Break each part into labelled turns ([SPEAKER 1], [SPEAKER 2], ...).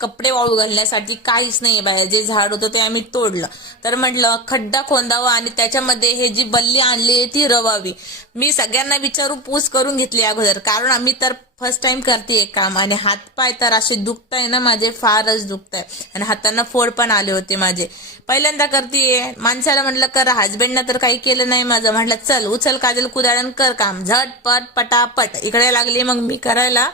[SPEAKER 1] कपडे वाळू घालण्यासाठी काहीच नाही बाहेर. जे झाड होतं ते आम्ही तोडलं. तर म्हटलं खड्डा खोंदावा आणि त्याच्यामध्ये हे जी बल्ली आणली आहे ती रवावी. मी सगळ्यांना विचारू पूस करून घेतली अगोदर. कारण आम्ही तर फर्स्ट टाइम करते काम आणि हातपाय तर असे दुखत आहे ना माझे फारच दुखत आहे आणि हातांना फोड पण आले होते माझे. पहिल्यांदा करते. माणसाला म्हटलं कर हजबंडनं तर काही केलं नाही माझं. म्हटलं चल उचल काजल कुदाळण कर काम. झटपट पटापट. इकडे लागली मग मी करायला.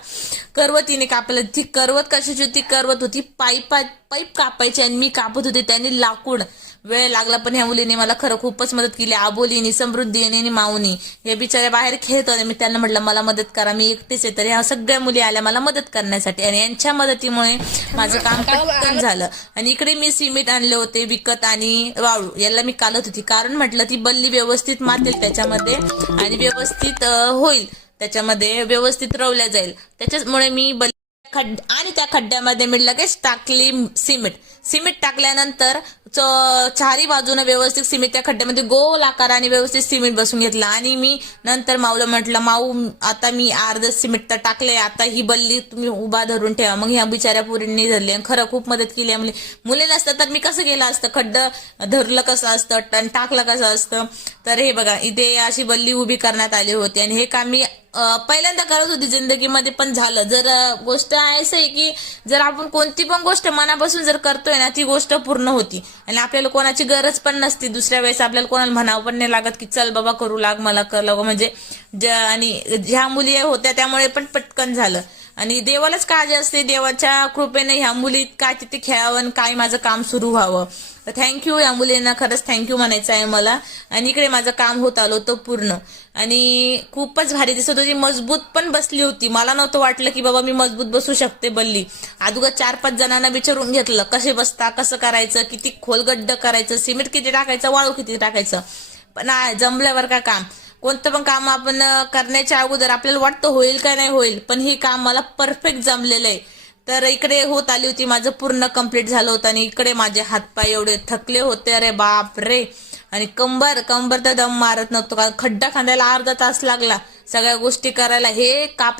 [SPEAKER 1] करवतीने कापलं. ती करवत कशाची होती? करवत होती पायपात. पाईप कापायची आणि मी कापत होते त्यांनी लाकूड. वेळ लागला पण ह्या मुलीने मला खरं खूपच मदत केली. आबोलीनी समृद्धीने आणि माऊनी. हे बिचारे बाहेर खेळत होते. मी त्यांना म्हटलं मला मदत करा. मी एकटेच आहे. तर ह्या सगळ्या मुली आल्या मला मदत करण्यासाठी. आणि यांच्या मदतीमुळे माझं काम पटकन झालं. आणि इकडे मी सिमेंट आणले होते विकत आणि वाळू. याला मी कालत होती. कारण म्हटलं ती बल्ली व्यवस्थित मातेल त्याच्यामध्ये आणि व्यवस्थित होईल. त्याच्यामध्ये व्यवस्थित रवल्या जाईल. त्याच्यामुळे मी बल्ली खड्ड आणि त्या खड्ड्यामध्ये मी लगेच टाकली सिमेंट. सिमेंट टाकल्यानंतर च- चारी बाजूने व्यवस्थित सिमेंट त्या खड्ड्यामध्ये गोल आकाराने व्यवस्थित सिमेंट बसून घेतलं. आणि मी नंतर माऊला म्हटलं माऊ आता मी अर्ध सिमेंट तर टाकले आता ही बल्ली तुम्ही उभा धरून ठेवा. मग ह्या बिचाऱ्या पुरींनी धरली आणि खरं खूप मदत केली. आहे मुली मुली नसतं तर मी कसं गेलं असतं? खड्ड धरलं कसं असतं? टन टाकलं कसं असतं? तर हे बघा इथे अशी बल्ली उभी करण्यात आली होती. आणि हे काम मी पहिल्यांदा करत होती जिंदगीमध्ये पण झालं. जर गोष्ट आहे असं आहे की जर आपण कोणती पण गोष्ट मनापासून जर करतोय ना ती गोष्ट पूर्ण होती. आणि आपल्याला कोणाची गरज पण नसती. दुसऱ्या वेळेस आपल्याला कोणाला म्हणावं पण नाही लागत की चल बाबा करू लाग मला कर लाग म्हणजे ज्या आणि ज्या मुली होत्या त्यामुळे पण पटकन झालं. आणि देवालाच काळजी असते देवाच्या कृपेने ह्या मुली काय तिथे खेळावं आणि काय माझं काम सुरू व्हावं. तर थँक्यू या मुलींना खरंच थँक्यू म्हणायचं आहे मला. आणि इकडे माझं काम होत आलं होतं पूर्ण. आणि खूपच भारी दिसत होती. मजबूत पण बसली होती. मला नव्हतं वाटलं की बाबा मी मजबूत बसू शकते बल्ली. अगोदर चार पाच जणांना विचारून घेतलं कसे बसता कसं करायचं किती खोलगड्ड करायचं सिमेंट किती टाकायचं वाळू किती टाकायचं. पण जमल्यावर का काम? कोणतं पण काम आपण करण्याच्या अगोदर आपल्याला वाटतं होईल का नाही होईल पण हे काम मला परफेक्ट जमलेलं आहे. तर इकडे होत आली होती माझं पूर्ण कंप्लीट झालं होतं आणि इकडे माझे हातपाय एवढे थकले होते. अरे बाप रे आणि कंबर कंबर तर दम मारत नव्हतो. कारण खड्डा खांद्याला अर्धा तास लागला. सगळ्या गोष्टी करायला. हे कापा